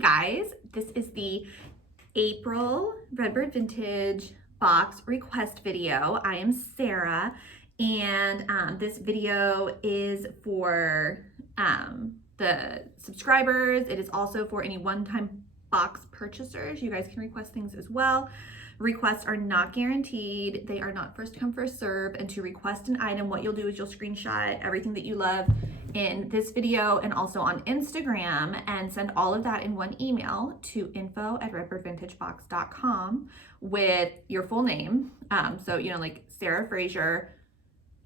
guys, this is the April Redbird Vintage box request video. I am Sarah, and this video is for the subscribers. It is also for any one-time box purchasers. You guys can request things as well. Requests are not guaranteed. They are not first come, first serve. And to request an item, what you'll do is you'll screenshot everything that you love in this video and also on Instagram and send all of that in one email to info@redbirdvintagebox.com with your full name. So, you know, like Sarah Frazier,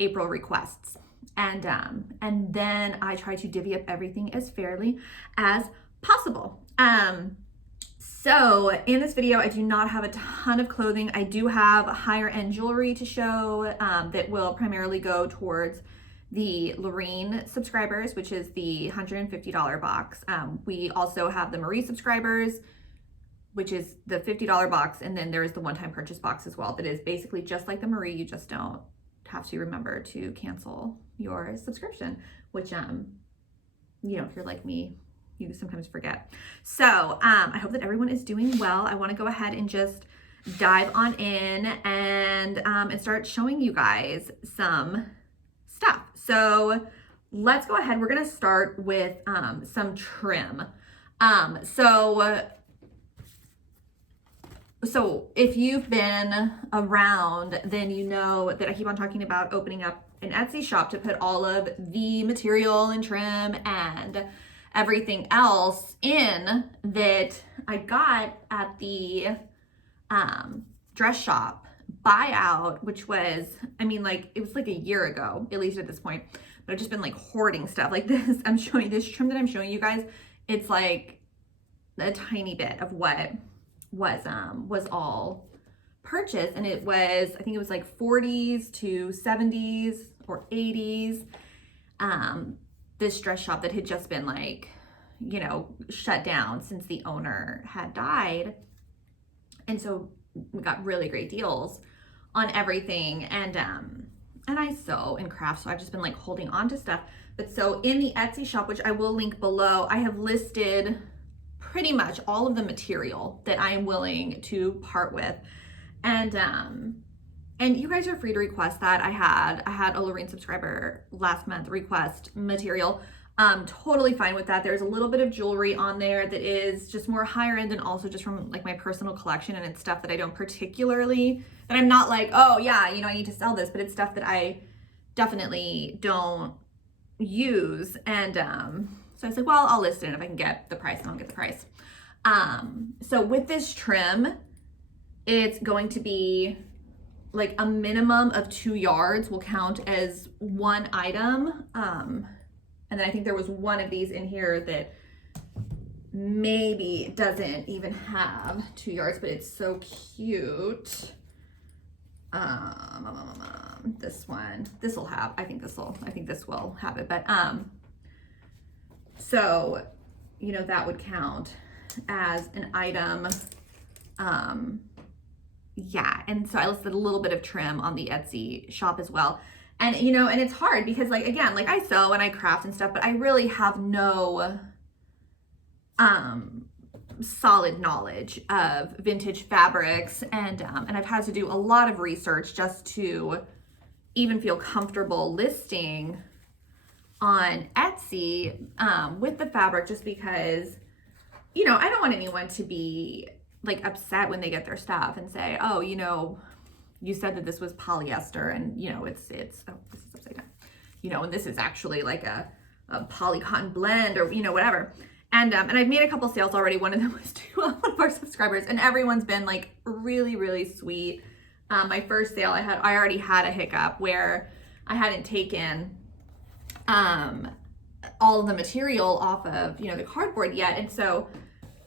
April requests. And then I try to divvy up everything as fairly as possible. So in this video, I do not have a ton of clothing. I do have higher end jewelry to show that will primarily go towards the Lorene subscribers, which is the $150 box. We also have the Marie subscribers, which is the $50 box. And then there is the one-time purchase box as well. That is basically just like the Marie. You just don't have to remember to cancel your subscription, which, you know, if you're like me, you sometimes forget. So I hope that everyone is doing well. I want to go ahead and just dive on in and start showing you guys some stuff. So let's go ahead. We're going to start with some trim. So if you've been around, then you know that I keep on talking about opening up an Etsy shop to put all of the material and trim and everything else in that I got at the dress shop buyout, which was, I mean, like, it was like a year ago, at least at this point, but I've just been like hoarding stuff like this. I'm showing this trim that I'm showing you guys. It's like a tiny bit of what was all purchased. And it was, I think it was like 40s to 70s or 80s. This dress shop that had just been like, you know, shut down since the owner had died. And so we got really great deals on everything. And I sew and craft, so I've just been like holding on to stuff. But so in the Etsy shop, which I will link below, I have listed pretty much all of the material that I am willing to part with. And you guys are free to request that. I had a Lorene subscriber last month request material. Totally fine with that. There's a little bit of jewelry on there that is just more higher end and also just from like my personal collection, and it's stuff that I don't particularly, that I'm not like, oh yeah, you know, I need to sell this, but it's stuff that I definitely don't use. And so I was like, well, I'll list it, and if I can get the price, then I'll get the price. So with this trim, it's going to be like a minimum of 2 yards will count as one item. And then I think there was one of these in here that maybe doesn't even have 2 yards, but it's so cute. This one, this will have, I think this will have it. But, so, you know, that would count as an item. Yeah, and so I listed a little bit of trim on the Etsy shop as well. And, you know, and it's hard because, like, again, like I sew and I craft and stuff, but I really have no solid knowledge of vintage fabrics. And I've had to do a lot of research just to even feel comfortable listing on Etsy with the fabric, just because, you know, I don't want anyone to be like upset when they get their stuff and say, oh, you know, you said that this was polyester, and you know, it's oh, this is upside down, you know, and this is actually like a poly cotton blend, or, you know, whatever. And I've made a couple sales already. One of them was to one of our subscribers, and everyone's been like really, really sweet. My first sale, I already had a hiccup where I hadn't taken all of the material off of, you know, the cardboard yet. And so,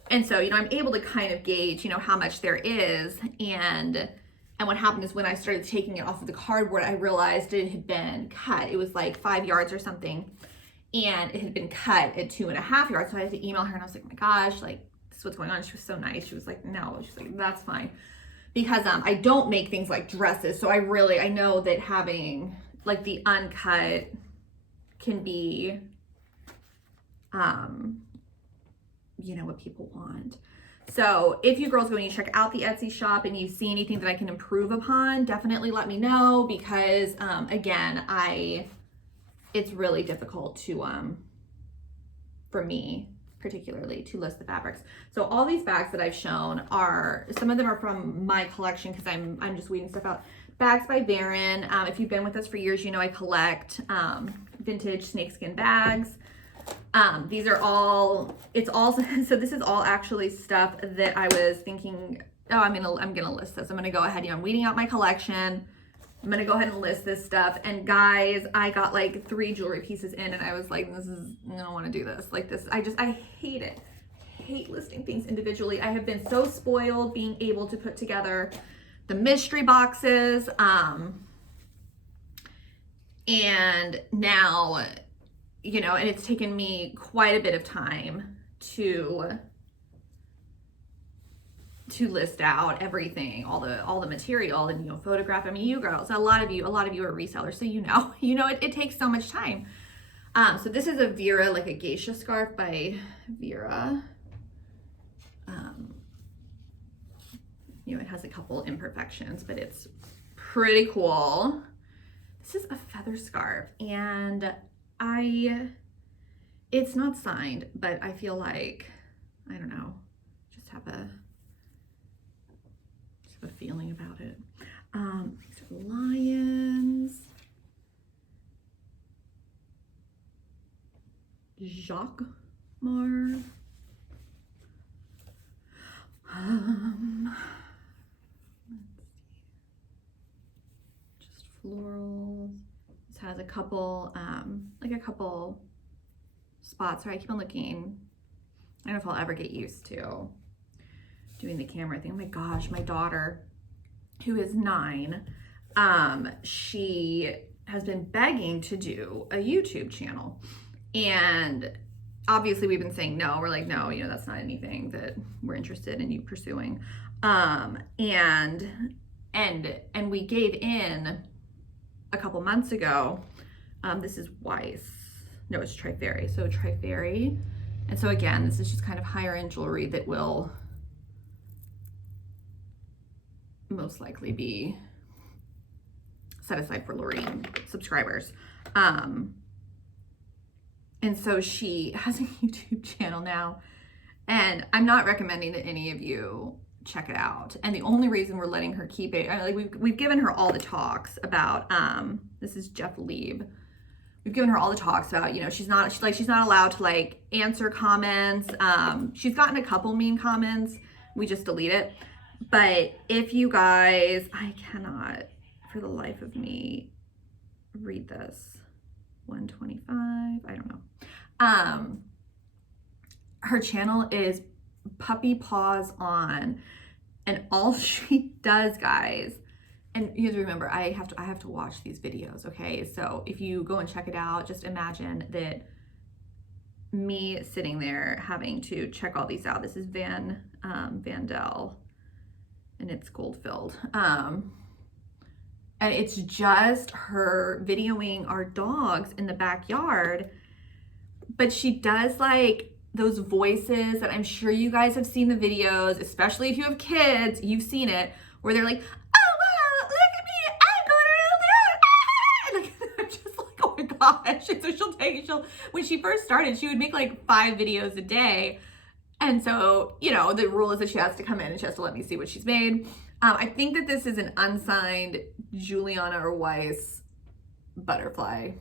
you know, I'm able to kind of gauge, you know, how much there is. And what happened is when I started taking it off of the cardboard, I realized it had been cut. It was like 5 yards or something. And it had been cut at 2.5 yards. So I had to email her, and I was like, oh my gosh, like, this is what's going on. She was so nice. She was like, no, she's like, that's fine. Because I don't make things like dresses. So I know that having like the uncut can be you know, what people want. So if you girls go and you check out the Etsy shop and you see anything that I can improve upon, definitely let me know, because again, it's really difficult to for me particularly to list the fabrics. So all these bags that I've shown are, some of them are from my collection because I'm just weeding stuff out. Bags by Baron. If you've been with us for years, you know I collect vintage snakeskin bags. These are all, it's all, so this is all actually stuff that I was thinking, oh, I'm gonna list this. I'm gonna go ahead, you know, I'm weeding out my collection. I'm gonna go ahead and list this stuff. And guys, I got like 3 jewelry pieces in and I was like, I don't wanna do this. Like this, I hate it. I hate listing things individually. I have been so spoiled being able to put together the mystery boxes. And now, you know, and it's taken me quite a bit of time to list out everything, all the material, and, you know, photograph. I mean, you girls, a lot of you are resellers, so you know, it takes so much time. So this is a Vera, like a geisha scarf by Vera. You know, it has a couple imperfections, but it's pretty cool. This is a feather scarf, and it's not signed, but I feel like, I don't know, just have a feeling about it. These are lions. Jacques Mar. Just florals. This has a couple, like a couple spots where I keep on looking. I don't know if I'll ever get used to doing the camera thing. Oh my gosh, my daughter, who is 9, she has been begging to do a YouTube channel. And obviously we've been saying no. We're like, no, you know, that's not anything that we're interested in you pursuing. And we gave in a couple months ago. This is Weiss. No, it's Trifairy. So Trifairy. And so again, this is just kind of higher end jewelry that will most likely be set aside for Lorraine subscribers. And so she has a YouTube channel now, and I'm not recommending that any of you check it out. And the only reason we're letting her keep it, like we've given her all the talks about, this is Jeff Lieb. We've given her all the talks about, you know, she's not allowed to like answer comments. She's gotten a couple mean comments. We just delete it. But if you guys, I cannot for the life of me read this. 125, I don't know. Her channel is Puppy Paws On, and all she does, guys, and you have to remember, I have to watch these videos, okay? So if you go and check it out, just imagine that me sitting there having to check all these out. This is Vandel, and it's gold filled. And it's just her videoing our dogs in the backyard. But she does like those voices that I'm sure you guys have seen the videos, especially if you have kids, you've seen it, where they're like, oh, wow, look at me, I'm going around the yard. Ah! Like, I'm just like, oh my gosh. And so when she first started, she would make like 5 videos a day. And so, you know, the rule is that she has to come in and she has to let me see what she's made. I think that this is an unsigned Juliana or Weiss butterfly.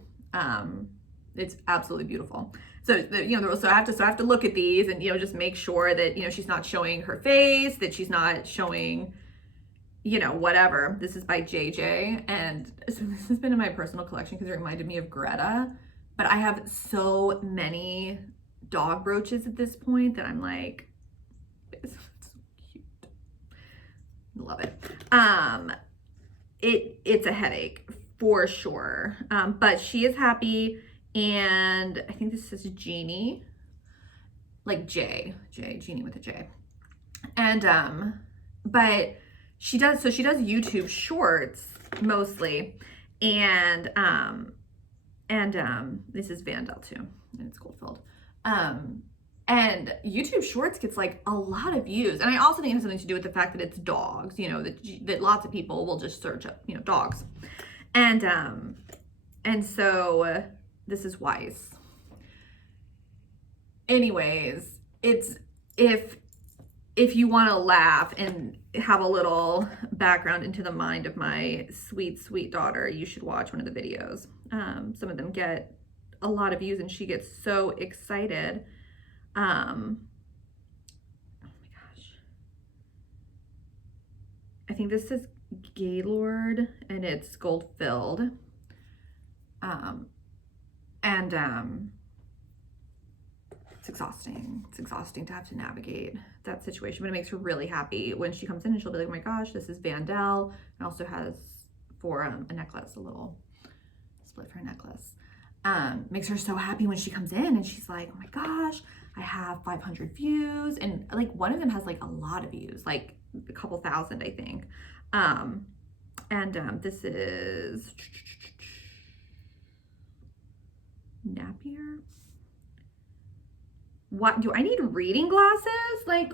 It's absolutely beautiful. So, you know, so I have to look at these and, you know, just make sure that, you know, she's not showing her face, that she's not showing, you know, whatever. This is by JJ. And so this has been in my personal collection because it reminded me of Greta. But I have so many dog brooches at this point that I'm like, it's so cute. Love it. It's a headache for sure. But she is happy, and I think this is Jeannie, like Jeannie with a J. And but she does YouTube shorts mostly, and this is Vandel too, and it's gold filled. And YouTube Shorts gets like a lot of views. And I also think it has something to do with the fact that it's dogs, you know, that lots of people will just search up, you know, dogs. And so this is wise. Anyways, it's if you want to laugh and have a little background into the mind of my sweet, sweet daughter, you should watch one of the videos. Some of them get a lot of views and she gets so excited. Oh my gosh. I think this is Gaylord and it's gold filled. It's exhausting. It's exhausting to have to navigate that situation, but it makes her really happy when she comes in and she'll be like, oh my gosh, this is Vandel. It also has for a necklace, a little split for a necklace. Makes her so happy when she comes in and she's like, oh my gosh, I have 500 views. And like one of them has like a lot of views, like a couple thousand, I think. This is Napier. What do I need reading glasses? Like,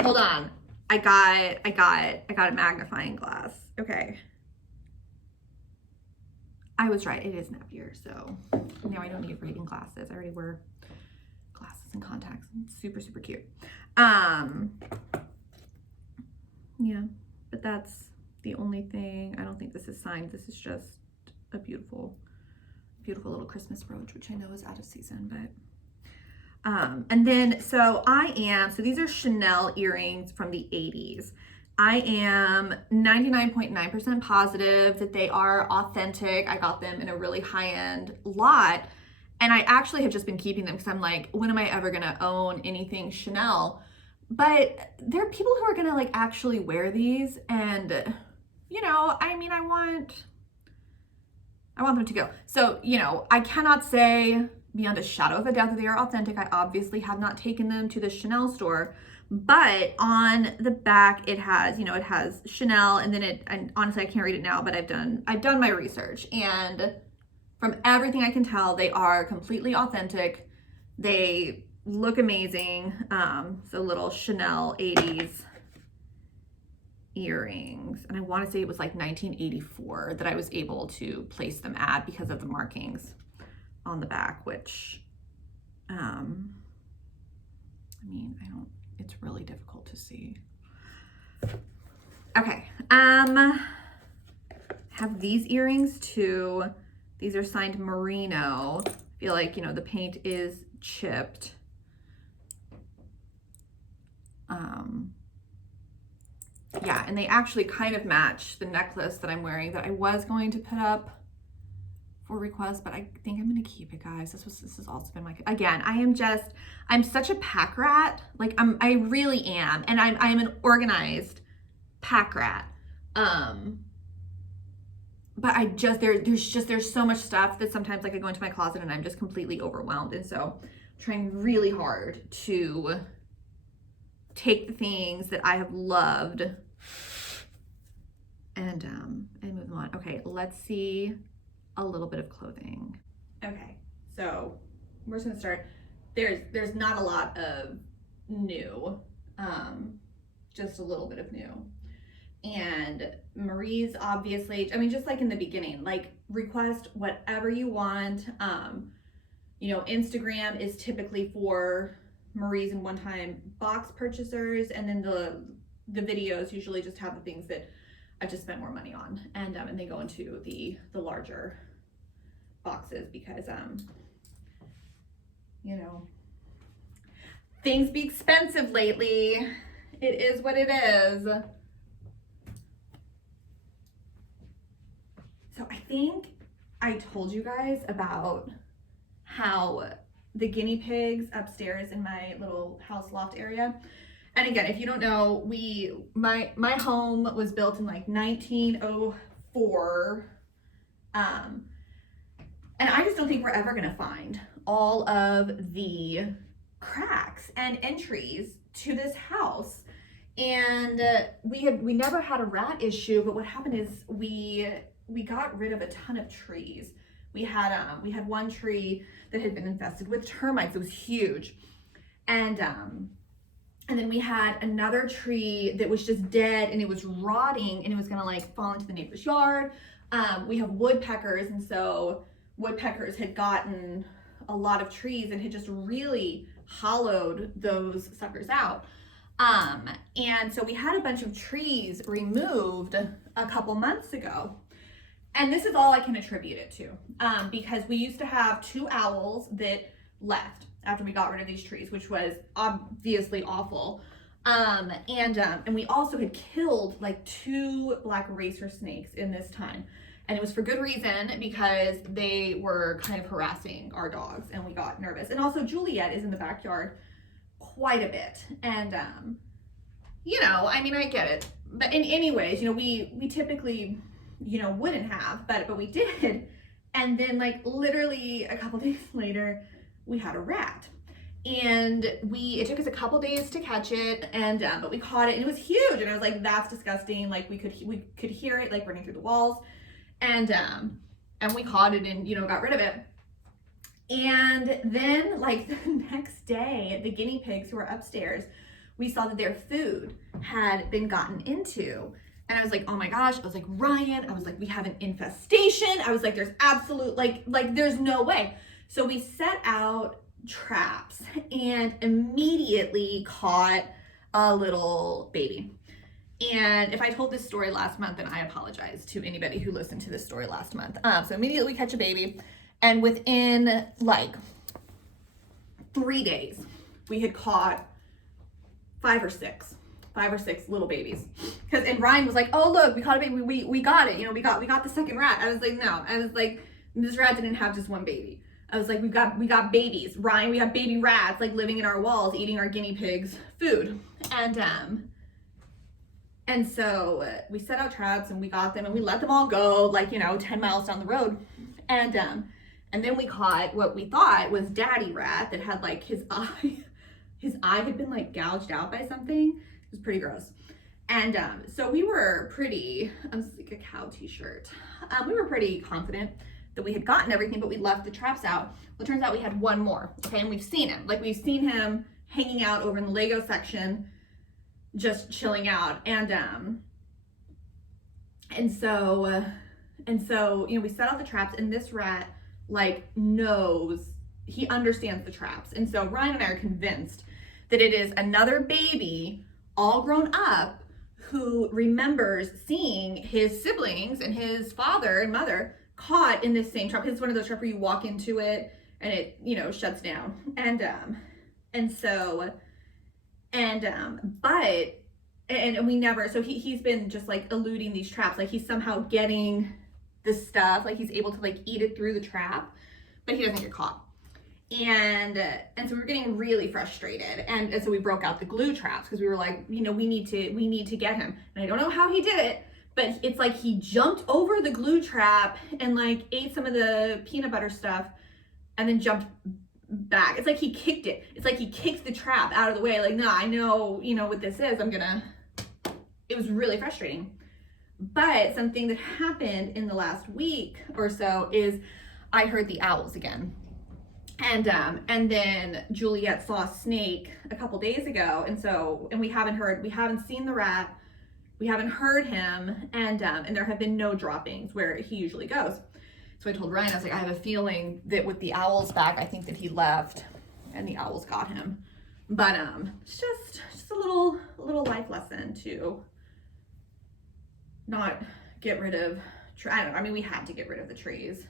hold on. I got a magnifying glass. Okay. I was right. It is Napier. So now I don't need reading glasses. I already wear glasses and contacts. Super, super cute. Yeah, but that's the only thing. I don't think this is signed. This is just a beautiful, beautiful little Christmas brooch, which I know is out of season, but and then, so these are Chanel earrings from the 80s. I am 99.9% positive that they are authentic. I got them in a really high-end lot. And I actually have just been keeping them because I'm like, when am I ever going to own anything Chanel? But there are people who are going to like actually wear these. And, you know, I mean, I want them to go. So, you know, I cannot say beyond a shadow of a doubt that they are authentic. I obviously have not taken them to the Chanel store, but on the back it has, you know, it has Chanel, and then and honestly I can't read it now, but I've done my research, and from everything I can tell, they are completely authentic. They look amazing. So little Chanel 80s earrings, and I want to say it was like 1984 that I was able to place them at because of the markings on the back, which I mean, it's really difficult to see. Okay, have these earrings too. These are signed merino. I feel like, you know, the paint is chipped. Yeah, and they actually kind of match the necklace that I'm wearing that I was going to put up for request, but I think I'm gonna keep it, guys. This has also been my, again, I'm such a pack rat. Like I really am, and I'm an organized pack rat. But there's so much stuff that sometimes like I go into my closet and I'm just completely overwhelmed, and so I'm trying really hard to take the things that I have loved and move them on. Okay, let's see a little bit of clothing. Okay, so we're just gonna start. There's not a lot of new, just a little bit of new. And Marie's obviously, I mean, just like in the beginning, like request whatever you want. You know, Instagram is typically for Marie's and one-time box purchasers, and then the videos usually just have the things that I just spent more money on, and they go into the larger boxes because you know, things be expensive lately. It is what it is. So I think I told you guys about how the guinea pigs upstairs in my little house loft area. And again, if you don't know, my home was built in like 1904. And I just don't think we're ever gonna find all of the cracks and entries to this house. And we never had a rat issue, but what happened is we got rid of a ton of trees. We had one tree that had been infested with termites. It was huge. And then we had another tree that was just dead and it was rotting and it was gonna like fall into the neighbor's yard. We have woodpeckers, and so woodpeckers had gotten a lot of trees and had just really hollowed those suckers out. And so we had a bunch of trees removed a couple months ago. And this is all I can attribute it to, because we used to have 2 owls that left after we got rid of these trees, which was obviously awful. And we also had killed like 2 black racer snakes in this time. And it was for good reason, because they were kind of harassing our dogs and we got nervous. And also Juliet is in the backyard quite a bit. And, you know, I mean, I get it. But anyways, you know, we typically, you know, wouldn't have, but we did. And then like literally a couple days later, we had a rat, and it took us a couple days to catch it, and but we caught it and it was huge, and I was like, that's disgusting. Like we could hear it like running through the walls, and we caught it and, you know, got rid of it. And then like the next day, the guinea pigs who were upstairs, we saw that their food had been gotten into. And I was like, oh my gosh, I was like, Ryan, I was like, we have an infestation. I was like, there's absolute, like there's no way. So we set out traps and immediately caught a little baby. And if I told this story last month, then I apologize to anybody who listened to this story last month. So immediately we catch a baby, and within like 3 days, we had caught 5 or 6 little babies. And Ryan was like, oh look, we caught a baby, we got it, you know, we got the second rat. I was like, no, I was like, this rat didn't have just one baby. I was like, we got babies, Ryan, we have baby rats like living in our walls, eating our guinea pigs' food. And so we set out traps and we got them and we let them all go, like, you know, 10 miles down the road. And then we caught what we thought was daddy rat that had like his eye had been like gouged out by something. It was pretty gross. And so we were pretty, I'm like a cow t-shirt. We were pretty confident that we had gotten everything, but we left the traps out. Well, it turns out we had one more, okay? And we've seen him. Like, we've seen him hanging out over in the Lego section, just chilling out. And so, you know, we set out the traps, and this rat, like, he understands the traps. And so Ryan and I are convinced that it is another baby, all grown up, who remembers seeing his siblings and his father and mother caught in this same trap. It's one of those traps where you walk into it and it, you know, shuts down. And we never, so he's been just like eluding these traps. Like, he's somehow getting the stuff, like he's able to like eat it through the trap, but he doesn't get caught. And so we were getting really frustrated. And so we broke out the glue traps, because we were like, you know, we need to get him. And I don't know how he did it, but it's like he jumped over the glue trap and like ate some of the peanut butter stuff and then jumped back. It's like he kicked it. It's like he kicked the trap out of the way. Like, no, I know, you know what this is. It was really frustrating. But something that happened in the last week or so is I heard the owls again. And then Juliet saw a snake a couple days ago. And we haven't seen the rat. We haven't heard him, and there have been no droppings where he usually goes. So I told Ryan, I was like, I have a feeling that with the owls back, I think that he left and the owls got him. But it's just a little life lesson to not get rid of, I don't know, I mean, we had to get rid of the trees,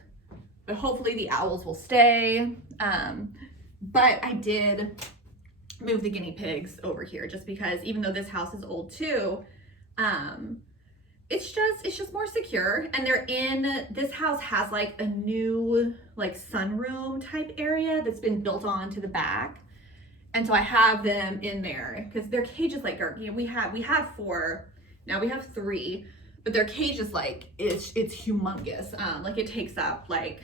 but hopefully the owls will stay. But I did move the guinea pigs over here, just because even though this house is old too, it's just more secure. And this house has like a new like sunroom type area that's been built on to the back. And so I have them in there because their cages like are, you know, we had 4, now we have 3, but their cage is like, it's humongous. Like it takes up like,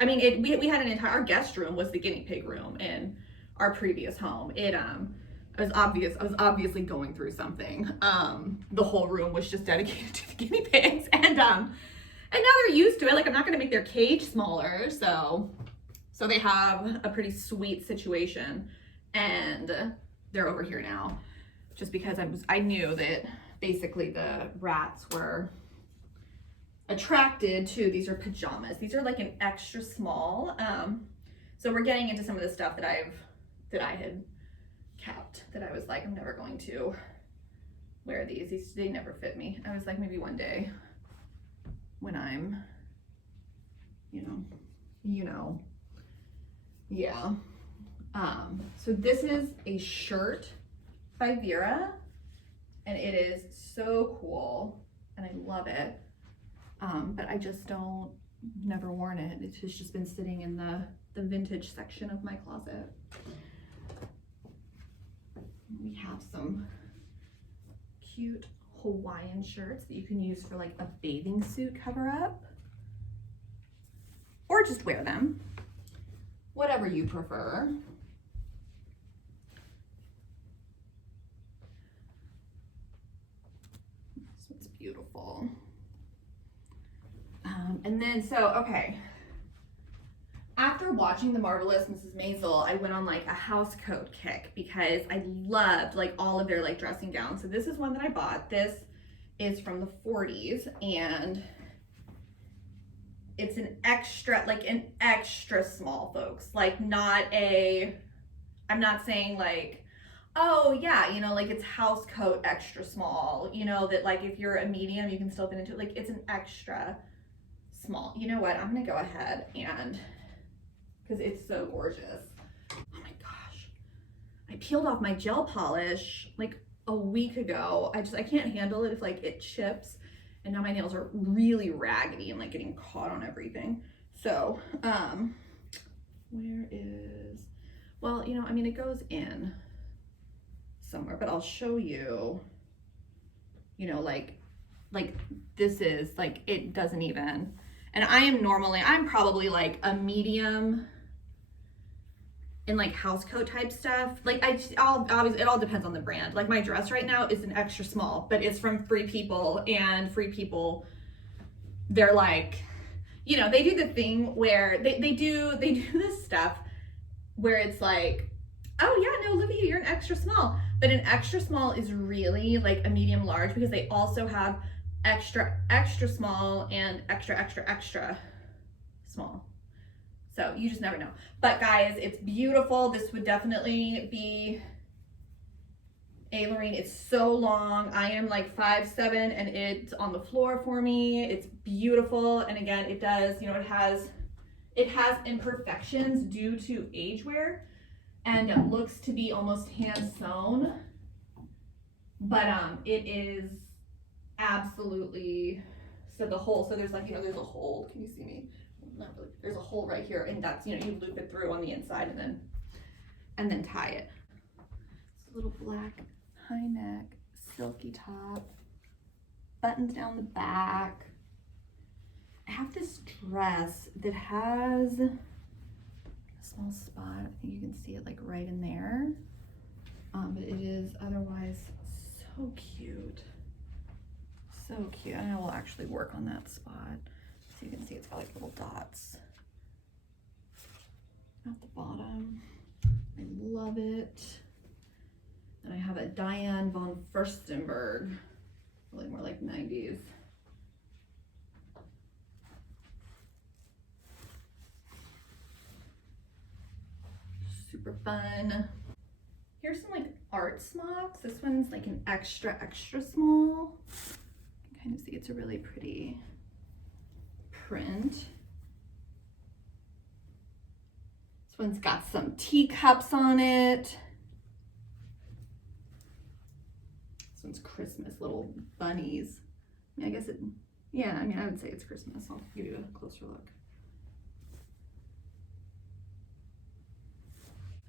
I mean, we had our guest room was the guinea pig room in our previous home. I was obviously going through something. The whole room was just dedicated to the guinea pigs, and now they're used to it. Like, I'm not gonna make their cage smaller, so they have a pretty sweet situation. and they're over here now just because I knew that basically the rats were attracted to, these are pajamas. These are like an extra small. So we're getting into some of the stuff that I had kept that I was like, I'm never going to wear these. They never fit me. I was like, maybe one day when I'm, yeah. So this is a shirt by Vera, and it is so cool, and I love it. But I just never worn it. It's just been sitting in the vintage section of my closet. We have some cute Hawaiian shirts that you can use for like a bathing suit cover up, or just wear them, whatever you prefer. This one's beautiful. And then, okay. After watching The Marvelous Mrs. Maisel, I went on like a house coat kick because I loved like all of their like dressing gowns. So this is one that I bought. This is from the 40s, and it's an extra small, folks. Like I'm not saying like, oh yeah, like it's house coat extra small, that like if you're a medium, you can still fit into it. Like it's an extra small. You know what? I'm gonna go ahead and, because it's so gorgeous. Oh my gosh. I peeled off my gel polish like a week ago. I can't handle it if like it chips, and now my nails are really raggedy and like getting caught on everything. So, where is, well, it goes in somewhere, but I'll show you, like this is like, it doesn't even, and I'm probably like a medium in like house coat type stuff. Like obviously it all depends on the brand. Like my dress right now is an extra small, but it's from Free People, and Free People, they're like, they do the thing where they do this stuff where it's like, oh yeah, no, look at you, you're an extra small. But an extra small is really like a medium large, because they also have extra small and extra small. So you just never know. But guys, it's beautiful. This would definitely be a Lorraine. It's so long. I am like 5'7", and it's on the floor for me. It's beautiful. And again, it does, it has imperfections due to age wear, and it looks to be almost hand sewn. But it is absolutely, so there's like, there's a hole. Can you see me? Not really. There's a hole right here, and that's, you loop it through on the inside and then tie it. It's a little black high neck, silky top, buttons down the back. I have this dress that has a small spot. I think you can see it like right in there. But it is otherwise so cute. So cute. And I will actually work on that spot. So you can see it's got like little dots at the bottom. I love it. And I have a Diane von Furstenberg, really more like 90s. Super fun. Here's some like art smocks. This one's like an extra small. You can kind of see it's a really pretty print. This one's got some teacups on it. This one's Christmas, little bunnies. I guess it, yeah, I would say it's Christmas. I'll give you a closer look.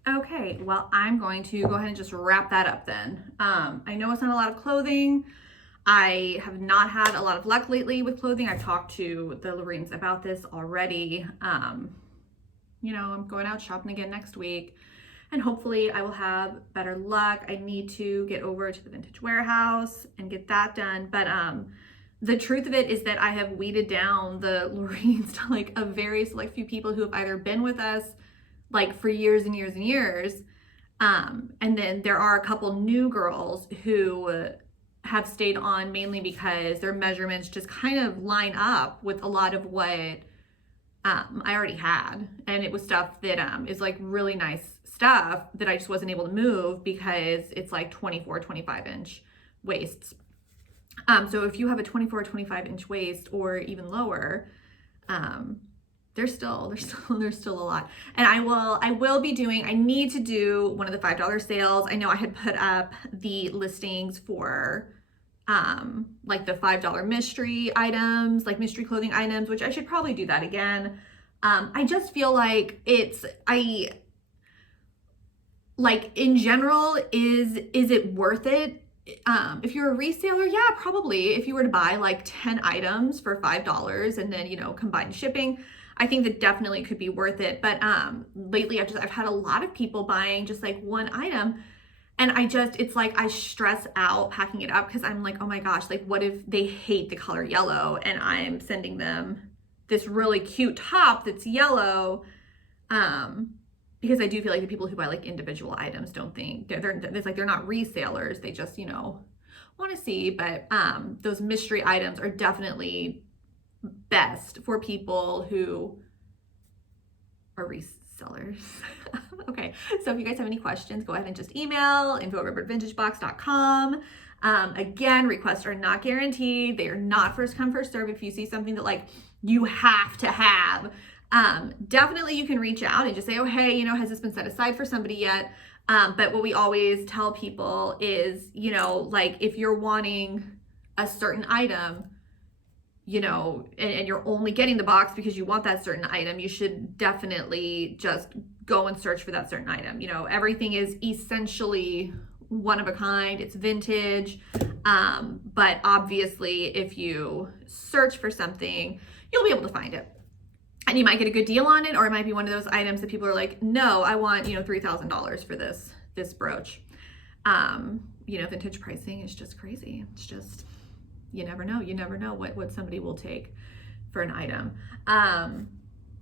Okay, well, I'm going to go ahead and just wrap that up then. I know it's not a lot of clothing. I have not had a lot of luck lately with clothing. I've talked to the Loreens about this already. I'm going out shopping again next week, and hopefully I will have better luck. I need to get over to the Vintage Warehouse and get that done. But the truth of it is that I have weeded down the Loreens to like a very select few people who have either been with us like for years and years and years, And then there are a couple new girls who have stayed on mainly because their measurements just kind of line up with a lot of what I already had. And it was stuff that is like really nice stuff that I just wasn't able to move because it's like 24, 25 inch waists. So if you have a 24, 25 inch waist or even lower, there's still a lot. And I will be doing, I need to do one of the $5 sales. I know I had put up the listings for like the $5 mystery items, like mystery clothing items, which I should probably do that again. I just feel like like in general, is it worth it? If you're a reseller, yeah, probably. If you were to buy like 10 items for $5 and then, you know, combined shipping, I think that definitely could be worth it. But lately I've had a lot of people buying just like one item, and it's like I stress out packing it up because I'm like, oh my gosh, like what if they hate the color yellow and I'm sending them this really cute top that's yellow? Because I do feel like the people who buy like individual items don't think it's like they're not resellers. They just, you know, want to see. But those mystery items are definitely best for people who are resellers. Okay, so if you guys have any questions, go ahead and just email info@redbirdvintagebox.com. Again, requests are not guaranteed. They are not first come, first serve. If you see something that like you have to have, definitely you can reach out and just say, oh, hey, you know, has this been set aside for somebody yet? But what we always tell people is, you know, like if you're wanting a certain item, you know, and you're only getting the box because you want that certain item, you should definitely just go and search for that certain item. You know, everything is essentially one of a kind. It's vintage. But obviously if you search for something, you'll be able to find it. And you might get a good deal on it, or it might be one of those items that people are like, no, I want, you know, $3,000 for this brooch. You know, vintage pricing is just crazy. It's just, you never know what somebody will take for an item.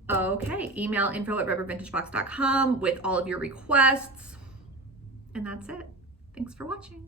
Okay, email info@redbirdvintagebox.com with all of your requests. And that's it. Thanks for watching.